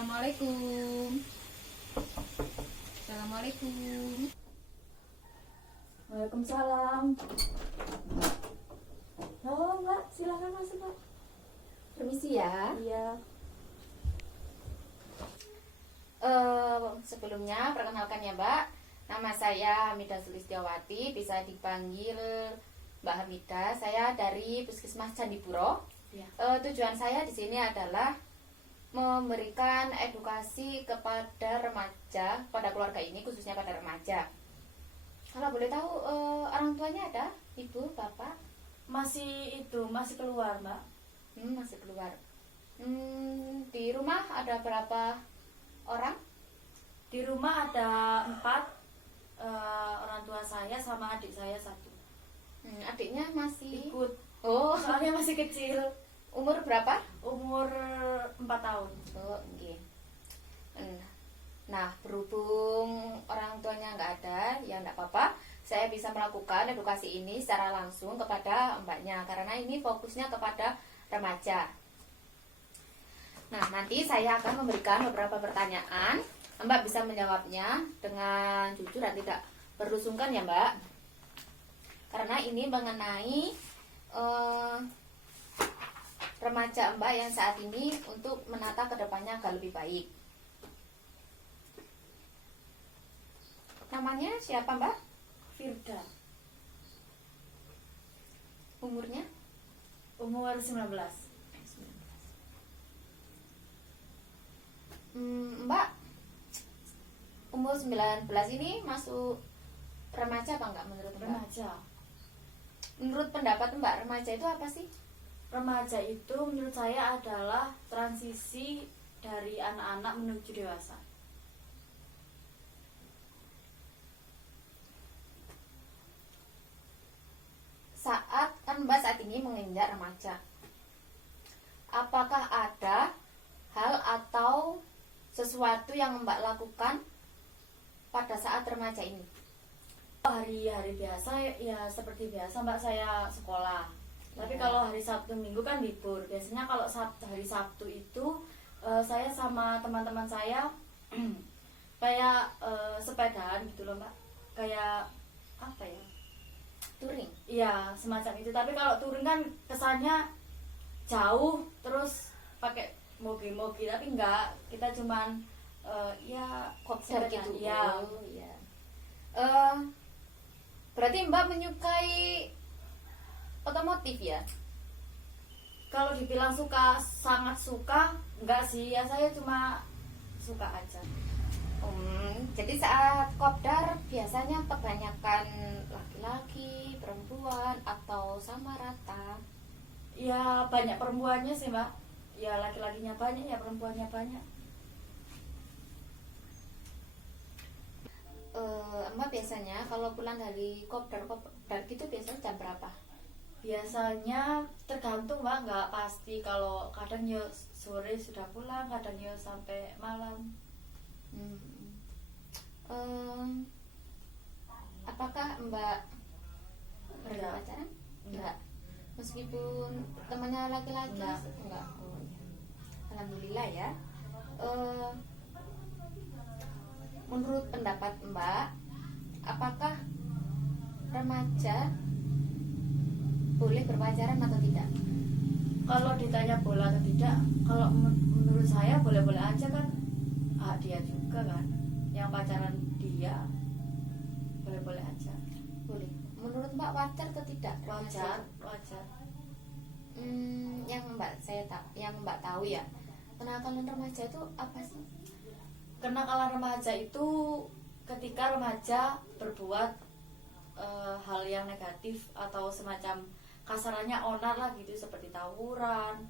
Assalamualaikum. Assalamualaikum. Waalaikumsalam. Halo Mbak, silakan masuk Mbak. Permisi ya. Iya. Sebelumnya perkenalkan ya Mbak, nama saya Hamidah Sulistiawati, bisa dipanggil Mbak Hamidah. Saya dari Puskesmas Candipuro. Ya. Tujuan saya di sini adalah memberikan edukasi kepada remaja, pada keluarga ini khususnya pada remaja. Kalau boleh tahu orang tuanya ada, ibu, bapak? Masih keluar Mbak. Masih keluar. Di rumah ada berapa orang? Di rumah ada 4, orang tua saya sama adik saya 1. Adiknya masih Ikut. Oh, Soalnya masih kecil, umur berapa? umur 4 tahun. Oh, nggih. Nah, berhubung orang tuanya nggak ada, ya nggak apa-apa. Saya bisa melakukan edukasi ini secara langsung kepada mbaknya, karena ini fokusnya kepada remaja. Nah, nanti saya akan memberikan beberapa pertanyaan. Mbak bisa menjawabnya dengan jujur dan tidak perlu sungkan ya, Mbak. Karena ini mengenai remaja Mbak yang saat ini untuk menata kedepannya agar lebih baik. Namanya siapa Mbak? Firda. Umurnya? Umur 19. Mbak, umur 19 ini masuk remaja apa enggak menurut Mbak? Remaja. Menurut pendapat Mbak, remaja itu apa sih? Remaja itu menurut saya adalah transisi dari anak-anak menuju dewasa. Kan Mbak saat ini menginjak remaja. Apakah ada hal atau sesuatu yang Mbak lakukan pada saat remaja ini? Hari-hari biasa ya seperti biasa Mbak, saya sekolah. Tapi Ya. kalau hari Sabtu Minggu kan libur. Biasanya kalau hari Sabtu itu saya sama teman-teman saya kayak sepedaan gitu loh Mbak. Kayak apa ya? Touring. Iya, semacam itu. Tapi kalau touring kan kesannya jauh terus pakai mogi-mogi, tapi enggak. Kita cuman ya Kopdar sepedaan. gitu. Iya. Oh, iya. Berarti Mbak menyukai otomotif ya? Kalau dibilang suka, sangat suka, enggak sih. Ya saya cuma suka aja. Jadi saat kopdar biasanya kebanyakan laki-laki, perempuan, atau sama rata? Ya banyak perempuannya sih Mbak. Ya laki-lakinya banyak, ya perempuannya banyak. Mbak biasanya kalau pulang dari kopdar gitu biasanya jam berapa? Biasanya tergantung Mbak, nggak pasti. Kalau kadang ya sore sudah pulang, kadang ya sampai malam. Apakah Mbak pernah Enggak. pacaran? Enggak. Meskipun temannya laki-laki? Enggak. Oh, iya. Alhamdulillah ya. Menurut pendapat Mbak, apakah remaja boleh berpacaran atau tidak? Kalau ditanya boleh atau tidak, kalau menurut saya boleh-boleh aja kan. Dia juga kan yang pacaran, dia boleh-boleh aja. Boleh. Menurut Mbak wajar atau tidak? Wajar. Yang Mbak tahu ya, kenakalan remaja itu apa sih? Kenakalan remaja itu ketika remaja berbuat hal yang negatif atau semacam kasarannya onar lah gitu, seperti tawuran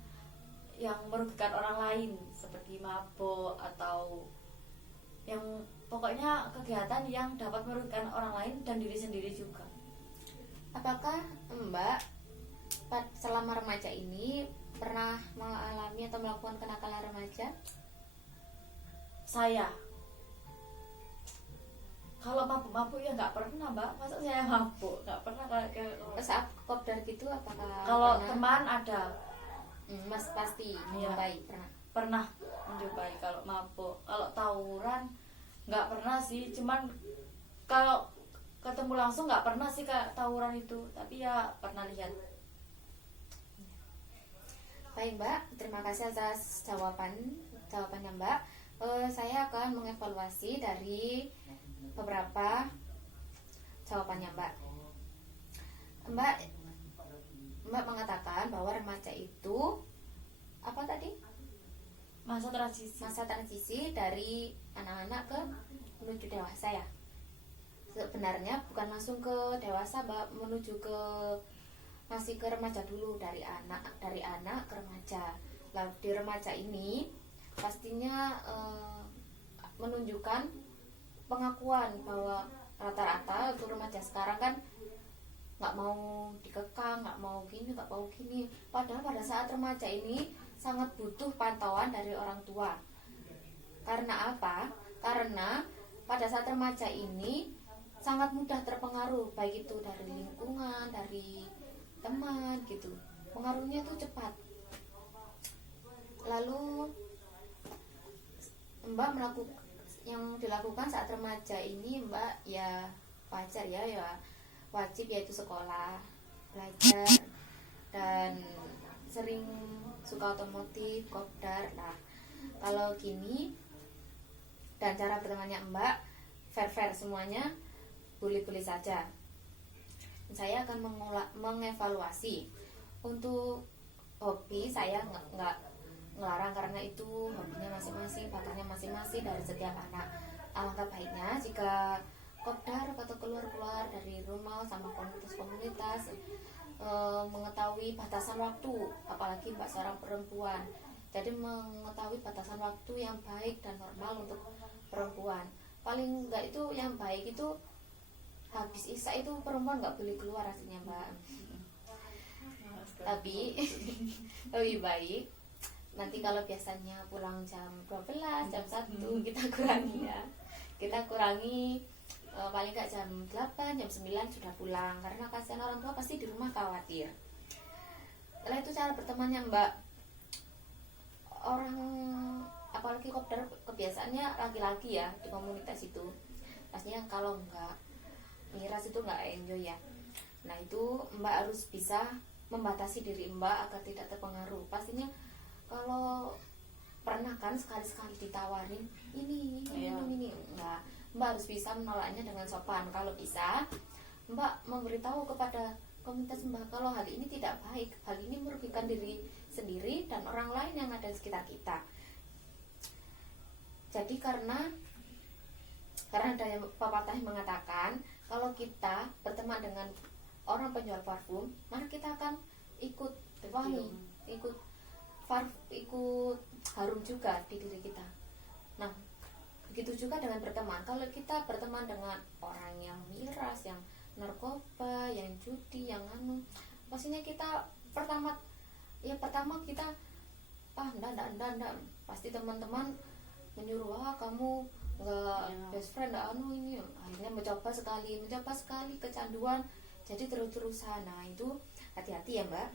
yang merugikan orang lain, seperti mabuk atau yang pokoknya kegiatan yang dapat merugikan orang lain dan diri sendiri juga. Apakah Mbak selama remaja ini pernah mengalami atau melakukan kenakalan remaja? Saya kalau mabuk ya nggak pernah Mbak, masa saya mabuk, nggak pernah. Saat kopdar gitu apakah Kalau pernah? teman ada. Mas pasti Iya. menyukai pernah. Pernah menjumpai kalau mabuk. Kalau tawuran nggak pernah sih, cuman kalau ketemu langsung nggak pernah sih kayak tawuran itu, tapi ya pernah lihat. Baik Mbak, terima kasih atas jawabannya Mbak. Saya akan mengevaluasi dari beberapa jawabannya Mbak. Mbak mengatakan bahwa remaja itu apa tadi? Masa transisi. Masa transisi dari anak-anak ke menuju dewasa ya. Sebenarnya bukan langsung ke dewasa Mbak, menuju ke masih ke remaja dulu, dari anak ke remaja. Lalu di remaja ini pastinya menunjukkan pengakuan bahwa rata-rata untuk remaja sekarang kan nggak mau dikekang, nggak mau gini. Padahal pada saat remaja ini sangat butuh pantauan dari orang tua. Karena apa? Karena pada saat remaja ini sangat mudah terpengaruh, baik itu dari lingkungan, dari teman gitu. Pengaruhnya tuh cepat. Lalu Mbak melakukan yang dilakukan saat remaja ini Mbak ya wajar ya wajib, yaitu sekolah, belajar, dan sering suka otomotif, kopdar. Nah, kalau gini dan cara bertemannya Mbak fair semuanya, boleh-boleh saja. Saya akan mengevaluasi. Untuk hobi saya nggak ngelarang, karena itu hobinya masing-masing, bakatnya masing-masing dari setiap anak. Alangkah baiknya jika kopdar atau keluar dari rumah sama komunitas mengetahui batasan waktu, apalagi Mbak seorang perempuan, jadi mengetahui batasan waktu yang baik dan normal untuk perempuan. Paling enggak itu yang baik itu habis isya itu perempuan nggak boleh keluar aslinya Mbak. Tapi lebih baik nanti kalau biasanya pulang jam 12, jam 1 kita kurangi ya. Kita kurangi paling nggak jam 8, jam 9 sudah pulang, karena kasihan orang tua pasti di rumah khawatir. Setelah itu cara bertemannya Mbak, orang apalagi kopdar kebiasaannya laki-laki ya di komunitas itu, pastinya kalau nggak miras itu nggak enjoy ya. Nah itu Mbak harus bisa membatasi diri Mbak agar tidak terpengaruh. Pastinya kalau pernah kan sekali-sekali ditawarin ini enggak, Mbak harus bisa menolaknya dengan sopan. Kalau bisa Mbak memberitahu kepada komunitas Mbak kalau hal ini tidak baik, hal ini merugikan diri sendiri dan orang lain yang ada di sekitar kita. Jadi karena ada pepatah yang mengatakan kalau kita berteman dengan orang penjual parfum, maka kita akan ikut wangi, ikut harum juga di diri kita. Nah, begitu juga dengan berteman. Kalau kita berteman dengan orang yang miras, yang narkoba, yang judi, yang pastinya kita pertama kita enggak, pasti teman-teman menyuruh kamu enggak best friend ini, akhirnya mencoba sekali kecanduan, jadi terus-terusan. Nah itu hati-hati ya Mbak.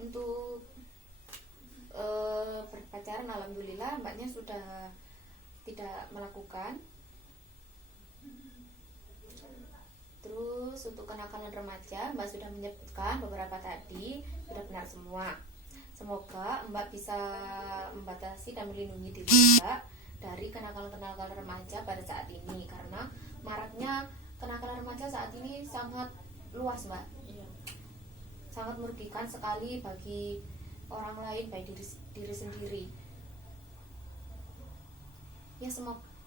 Untuk berpacaran alhamdulillah Mbaknya sudah tidak melakukan. Terus untuk kenakalan remaja Mbak sudah menyebutkan beberapa tadi, sudah benar semua. Semoga Mbak bisa membatasi dan melindungi diri Mbak dari kenakalan remaja pada saat ini, karena maraknya kenakalan remaja saat ini sangat luas Mbak. Sangat merugikan sekali bagi orang lain, baik diri sendiri.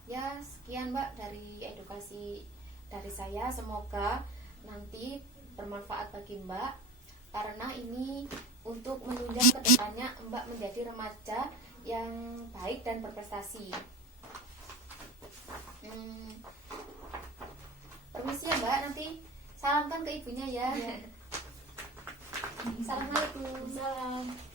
Ya sekian Mbak dari edukasi dari saya, semoga nanti bermanfaat bagi Mbak, karena ini untuk menunjang kedepannya Mbak menjadi remaja yang baik dan berprestasi. Permisi ya Mbak, nanti salamkan ke ibunya ya. Assalamualaikum. Salam.